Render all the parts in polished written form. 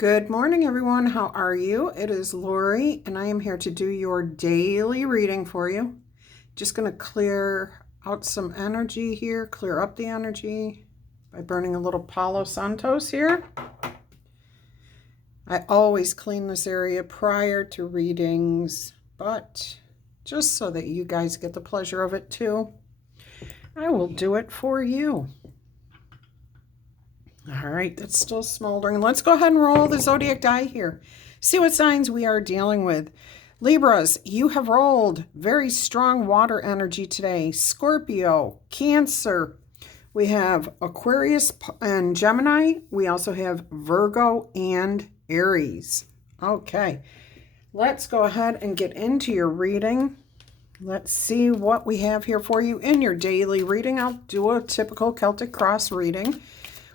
Good morning, everyone. How are you? It is Laurie, and I am here to do your daily reading for you. Just going to clear out some energy here, clear up the energy by burning a little Palo Santos here. I always clean this area prior to readings, but just so that you guys get the pleasure of it too, I will do it for you. All right, that's still smoldering. Let's go ahead and roll the zodiac die here. See what signs we are dealing with. Libras, you have rolled very strong water energy today. Scorpio, Cancer. We have Aquarius and Gemini. We also have Virgo and Aries. Okay, let's go ahead and get into your reading. Let's see what we have here for you in your daily reading. I'll do a typical Celtic cross reading.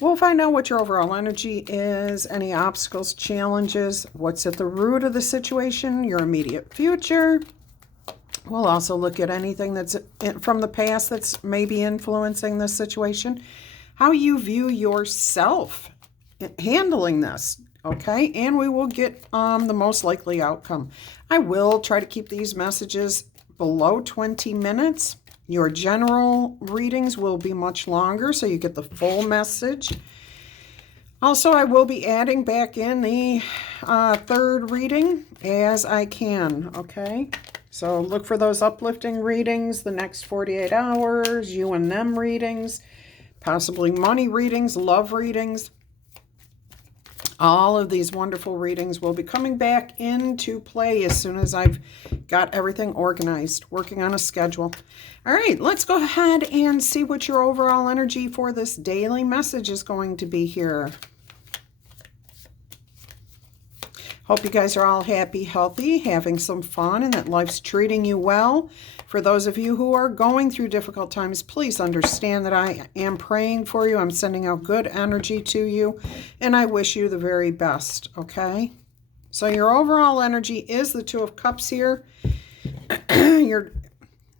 We'll find out what your overall energy is, any obstacles, challenges, what's at the root of the situation, your immediate future. We'll also look at anything that's from the past that's maybe influencing this situation, how you view yourself handling this, okay? And we will get the most likely outcome. I will try to keep these messages below 20 minutes. Your general readings will be much longer, so you get the full message. Also, I will be adding back in the third reading as I can, okay? So look for those uplifting readings, the next 48 hours, you and them readings, possibly money readings, love readings. All of these wonderful readings will be coming back into play as soon as I've got everything organized, working on a schedule. All right, let's go ahead and see what your overall energy for this daily message is going to be here. Hope you guys are all happy, healthy, having some fun, and that life's treating you well. For those of you who are going through difficult times, please understand that I am praying for you. I'm sending out good energy to you, and I wish you the very best, okay? So your overall energy is the Two of Cups here. You're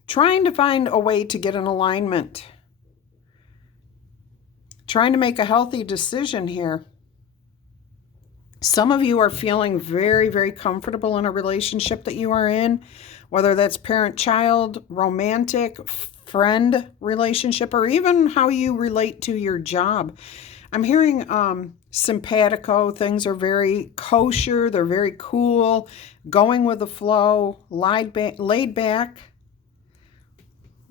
trying to find a way to get an alignment. Trying to make a healthy decision here. Some of you are feeling very, very comfortable in a relationship that you are in, whether that's parent-child, romantic, friend relationship, or even how you relate to your job. I'm hearing simpatico. Things are very kosher. They're very cool, going with the flow, laid back.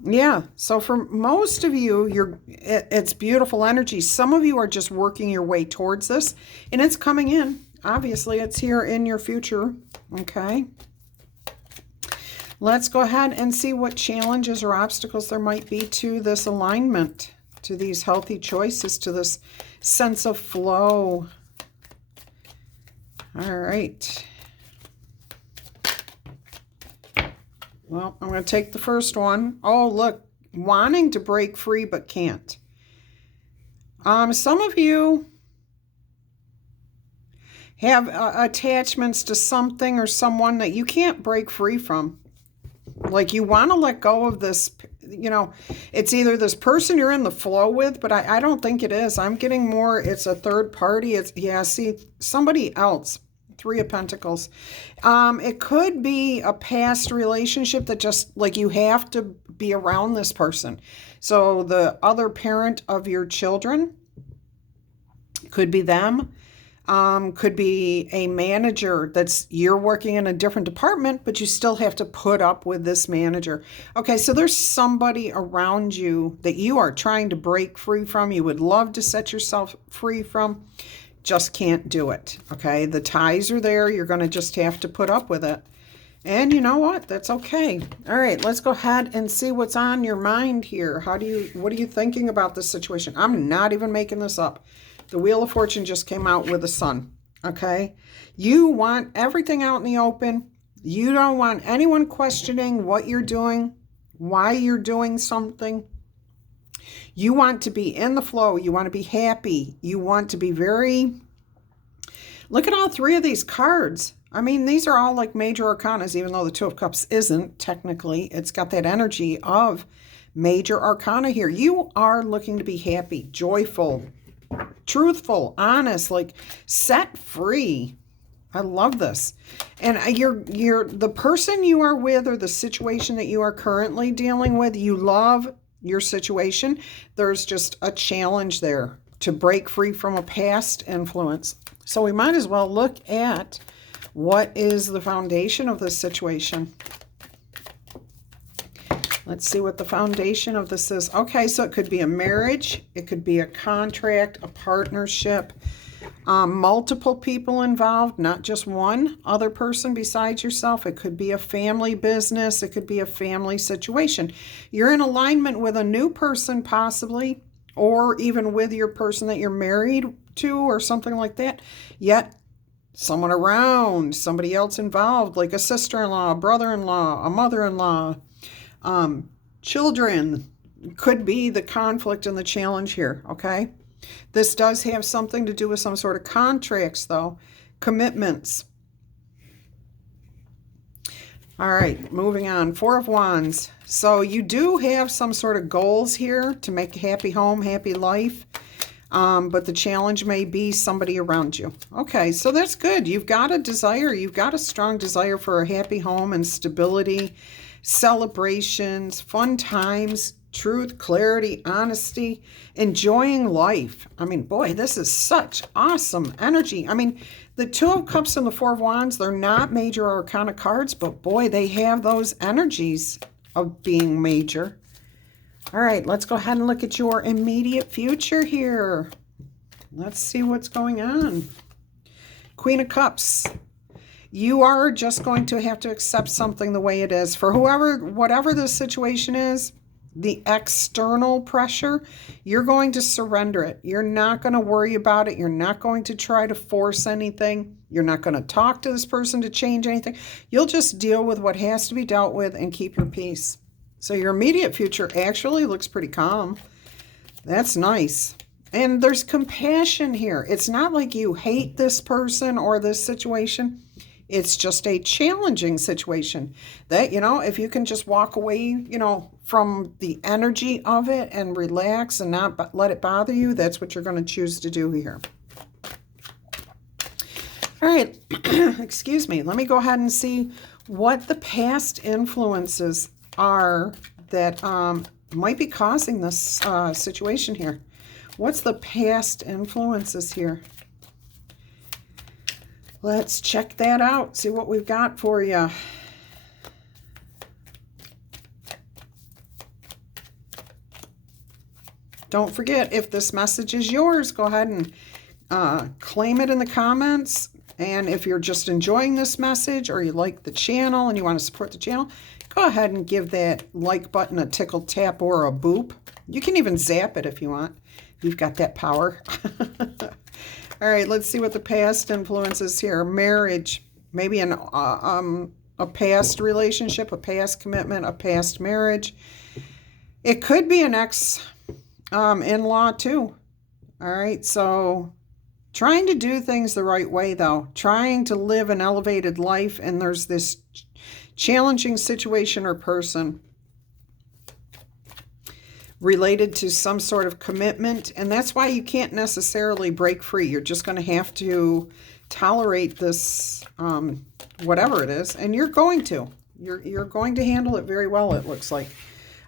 Yeah, so for most of you, it's beautiful energy. Some of you are just working your way towards this, and it's coming in. Obviously, it's here in your future, okay? Let's go ahead and see what challenges or obstacles there might be to this alignment, to these healthy choices, to this sense of flow. All right. Well, I'm going to take the first one. Oh, look, wanting to break free but can't. Some of you have attachments to something or someone that you can't break free from. Like you want to let go of this, you know, it's either this person you're in the flow with, but I don't think it is. I'm getting more, it's a third party. It's, yeah, see, somebody else. Three of Pentacles. It could be a past relationship that just, like, you have to be around this person. So the other parent of your children, could be them. Could be a manager you're working in a different department, but you still have to put up with this manager. Okay, so there's somebody around you that you are trying to break free from. You would love to set yourself free from. Just can't do it, okay? The ties are there. You're going to just have to put up with it. And you know what? That's okay. All right, let's go ahead and see what's on your mind here. What are you thinking about this situation? I'm not even making this up. The Wheel of Fortune just came out with the Sun, okay? You want everything out in the open. You don't want anyone questioning what you're doing, why you're doing something. You want to be in the flow. You want to be happy. You want to be very... Look at all three of these cards. I mean, these are all like major arcanas, even though the Two of Cups isn't technically. It's got that energy of major arcana here. You are looking to be happy, joyful, truthful, honest, like set free. I love this. And you're the person you are with, or the situation that you are currently dealing with, you love your situation. There's just a challenge there to break free from a past influence. So we might as well look at what is the foundation of this situation. Let's see what the foundation of this is. Okay, so it could be a marriage, it could be a contract, a partnership, multiple people involved, not just one other person besides yourself. It could be a family business, it could be a family situation. You're in alignment with a new person possibly, or even with your person that you're married to or something like that. Yet someone around, somebody else involved, like a sister-in-law, a brother-in-law, a mother-in-law, children, could be the conflict and the challenge here, okay? This does have something to do with some sort of contracts, though, commitments. All right, moving on. Four of Wands. So you do have some sort of goals here to make a happy home, happy life, but the challenge may be somebody around you. Okay, so that's good. You've got a desire. You've got a strong desire for a happy home and stability, celebrations, fun times, truth, clarity, honesty, enjoying life. I mean, boy, this is such awesome energy. I mean, the Two of Cups and the Four of Wands, they're not major arcana cards, but boy, they have those energies of being major. All right, let's go ahead and look at your immediate future here. Let's see what's going on. Queen of Cups. You are just going to have to accept something the way it is. For whatever the situation is, the external pressure, you're going to surrender it. You're not going to worry about it. You're not going to try to force anything. You're not going to talk to this person to change anything. You'll just deal with what has to be dealt with and keep your peace. So your immediate future actually looks pretty calm. That's nice. And there's compassion here. It's not like you hate this person or this situation. It's just a challenging situation that, if you can just walk away, from the energy of it and relax and not let it bother you, that's what you're going to choose to do here. All right, excuse me. Let me go ahead and see what the past influences are that might be causing this situation here. What's the past influences here? Let's check that out, see what we've got for you. Don't forget, if this message is yours, go ahead and claim it in the comments. And if you're just enjoying this message or you like the channel and you want to support the channel, go ahead and give that like button a tickle tap or a boop. You can even zap it if you want. You've got that power. All right, let's see what the past influences here. Marriage, maybe a past relationship, a past commitment, a past marriage. It could be an ex-in-law too. All right, so trying to do things the right way, though. Trying to live an elevated life, and there's this challenging situation or person related to some sort of commitment, and that's why you can't necessarily break free. You're just going to have to tolerate this, whatever it is, and you're going to. You're going to handle it very well, it looks like.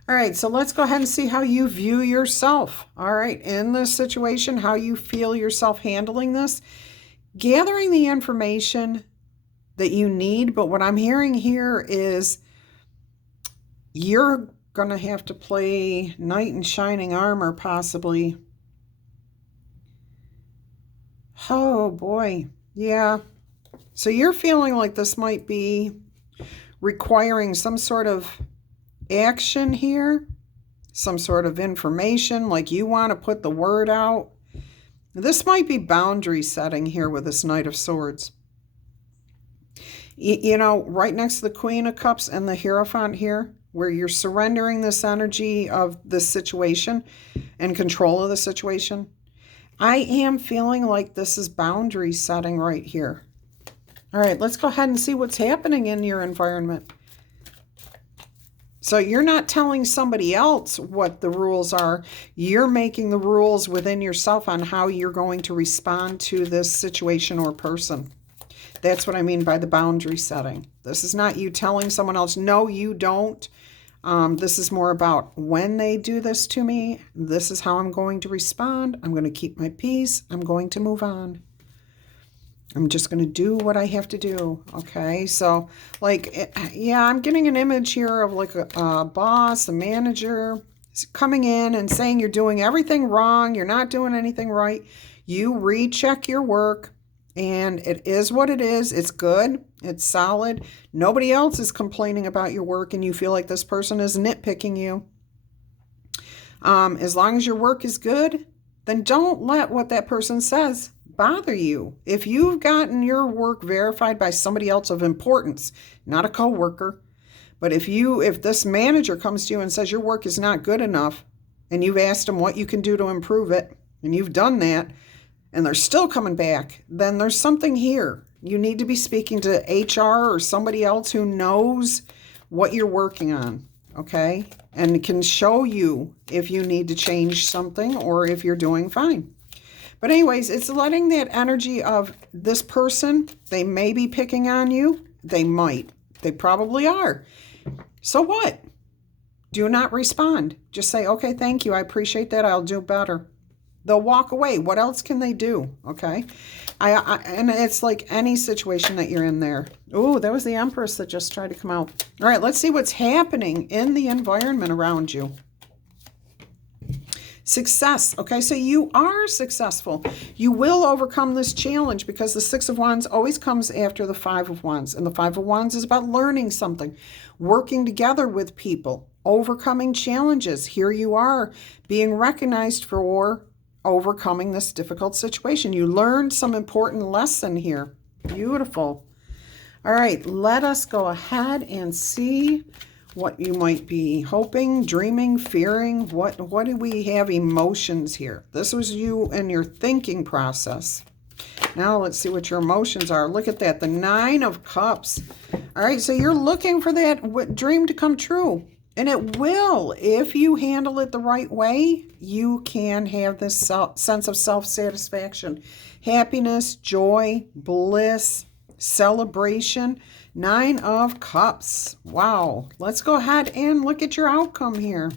All right, so let's go ahead and see how you view yourself. All right, in this situation, how you feel yourself handling this. Gathering the information that you need, but what I'm hearing here is you're going to have to play knight in shining armor, possibly. Oh, boy. Yeah. So you're feeling like this might be requiring some sort of action here, some sort of information, like you want to put the word out. This might be boundary setting here with this Knight of Swords. Right next to the Queen of Cups and the Hierophant here, where you're surrendering this energy of the situation and control of the situation. I am feeling like this is boundary setting right here. All right, let's go ahead and see what's happening in your environment. So you're not telling somebody else what the rules are. You're making the rules within yourself on how you're going to respond to this situation or person. That's what I mean by the boundary setting. This is not you telling someone else, no, you don't. This is more about when they do this to me, this is how I'm going to respond. I'm going to keep my peace. I'm going to move on. I'm just going to do what I have to do. Okay. So like, yeah, I'm getting an image here of like a boss, a manager coming in and saying you're doing everything wrong. You're not doing anything right. You recheck your work and it is what it is. It's good. It's solid. Nobody else is complaining about your work and you feel like this person is nitpicking you. As long as your work is good, then don't let what that person says bother you. If you've gotten your work verified by somebody else of importance, not a coworker, but if this manager comes to you and says your work is not good enough and you've asked them what you can do to improve it and you've done that and they're still coming back, then there's something here. You need to be speaking to HR or somebody else who knows what you're working on, okay? And can show you if you need to change something or if you're doing fine. But anyways, it's letting that energy of this person, they may be picking on you. They might. They probably are. So what? Do not respond. Just say, okay, thank you. I appreciate that. I'll do better. They'll walk away. What else can they do? Okay. And it's like any situation that you're in there. Oh, that was the Empress that just tried to come out. All right, let's see what's happening in the environment around you. Success. Okay, so you are successful. You will overcome this challenge because the Six of Wands always comes after the Five of Wands. And the Five of Wands is about learning something, working together with people, overcoming challenges. Here you are being recognized for overcoming this difficult situation. You learned some important lesson here. Beautiful. All right, let us go ahead and see what you might be hoping, dreaming, fearing. What do we have? Emotions here. This was you and your thinking process. Now let's see what your emotions are. Look at that, the Nine of Cups. All right, so you're looking for that dream to come true. And it will. If you handle it the right way, you can have this sense of self-satisfaction, happiness, joy, bliss, celebration. Nine of Cups. Wow. Let's go ahead and look at your outcome here.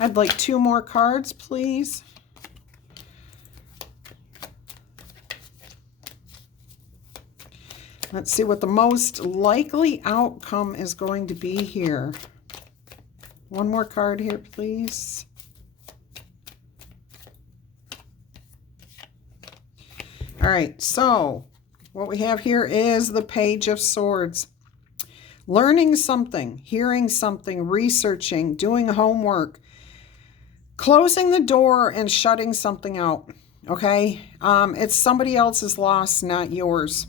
I'd like 2 more cards, please. Let's see what the most likely outcome is going to be here. 1 more card here, please. All right, so what we have here is the Page of Swords. Learning something, hearing something, researching, doing homework, closing the door and shutting something out, okay? It's somebody else's loss, not yours.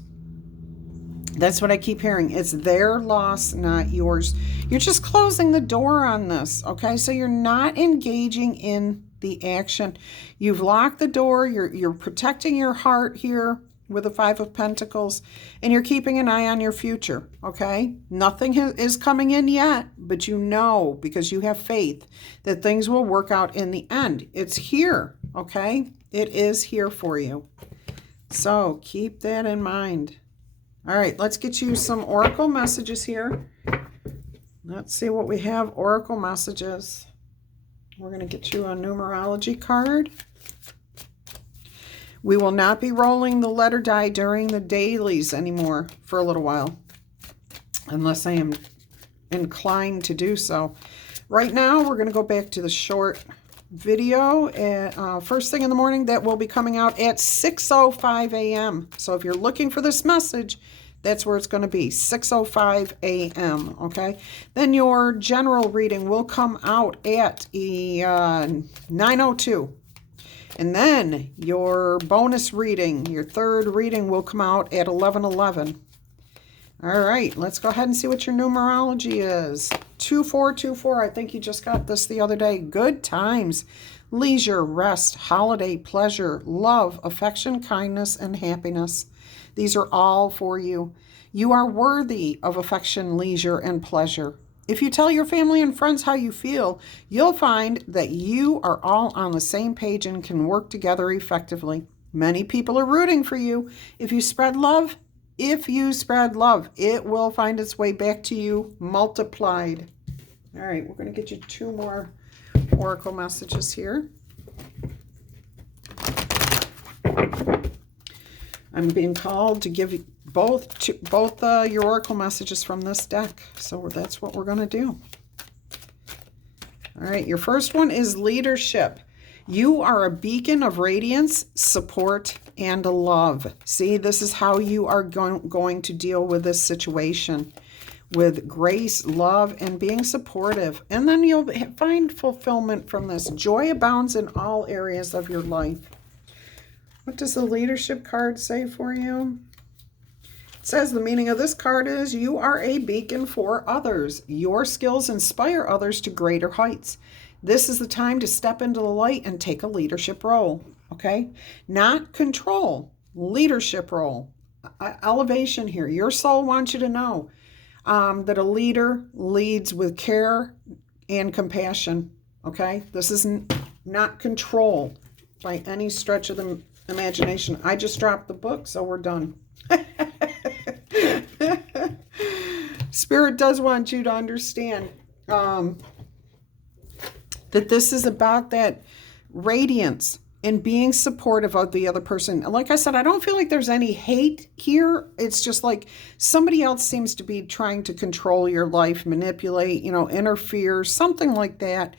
That's what I keep hearing. It's their loss, not yours. You're just closing the door on this, okay? So you're not engaging in the action. You've locked the door. You're protecting your heart here with the Five of Pentacles, and you're keeping an eye on your future, okay? Nothing is coming in yet, but you know, because you have faith, that things will work out in the end. It's here, okay? It is here for you. So keep that in mind. All right, let's get you some oracle messages here. Let's see what we have. Oracle messages. We're going to get you a numerology card. We will not be rolling the letter die during the dailies anymore for a little while, unless I am inclined to do so. Right now, we're going to go back to the short video at, first thing in the morning that will be coming out at 6:05 a.m. So if you're looking for this message, that's where it's going to be, 6:05 a.m., okay? Then your general reading will come out at 9:02. And then your bonus reading, your third reading, will come out at 11:11. All right, let's go ahead and see what your numerology is. 2424, I think you just got this the other day. Good times, leisure, rest, holiday, pleasure, love, affection, kindness, and happiness. These are all for you. You are worthy of affection, leisure, and pleasure. If you tell your family and friends how you feel, you'll find that you are all on the same page and can work together effectively. Many people are rooting for you. If you spread love, it will find its way back to you multiplied. All right, we're going to get you 2 more oracle messages here. I'm being called to give both your oracle messages from this deck. So that's what we're going to do. All right, your first one is leadership. You are a beacon of radiance, support, and love. See, this is how you are going to deal with this situation. With grace, love, and being supportive. And then you'll find fulfillment from this. Joy abounds in all areas of your life. What does the leadership card say for you? It says the meaning of this card is you are a beacon for others. Your skills inspire others to greater heights. This is the time to step into the light and take a leadership role, okay? Not control, leadership role. Elevation here. Your soul wants you to know that a leader leads with care and compassion, okay? This is not control by any stretch of the imagination. I just dropped the book, so we're done. Spirit does want you to understand that this is about that radiance and being supportive of the other person. Like I said, I don't feel like there's any hate here. It's just like somebody else seems to be trying to control your life, manipulate, interfere, something like that.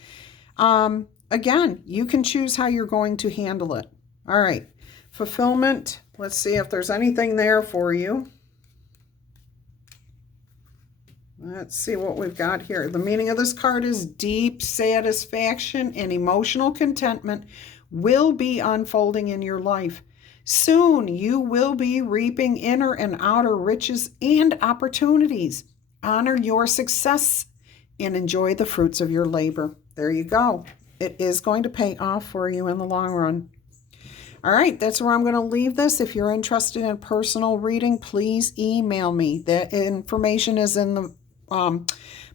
Again, you can choose how you're going to handle it. All right. Fulfillment. Let's see if there's anything there for you. Let's see what we've got here. The meaning of this card is deep satisfaction and emotional contentment will be unfolding in your life. Soon you will be reaping inner and outer riches and opportunities. Honor your success and enjoy the fruits of your labor. There you go. It is going to pay off for you in the long run. All right, that's where I'm going to leave this. If you're interested in personal reading, please email me. That information is in the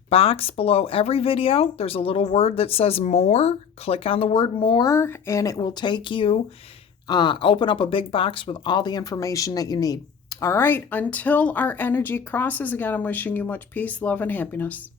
box below every video. There's a little word that says more. Click on the word more, and it will take you, open up a big box with all the information that you need. All right, until our energy crosses again, I'm wishing you much peace, love, and happiness.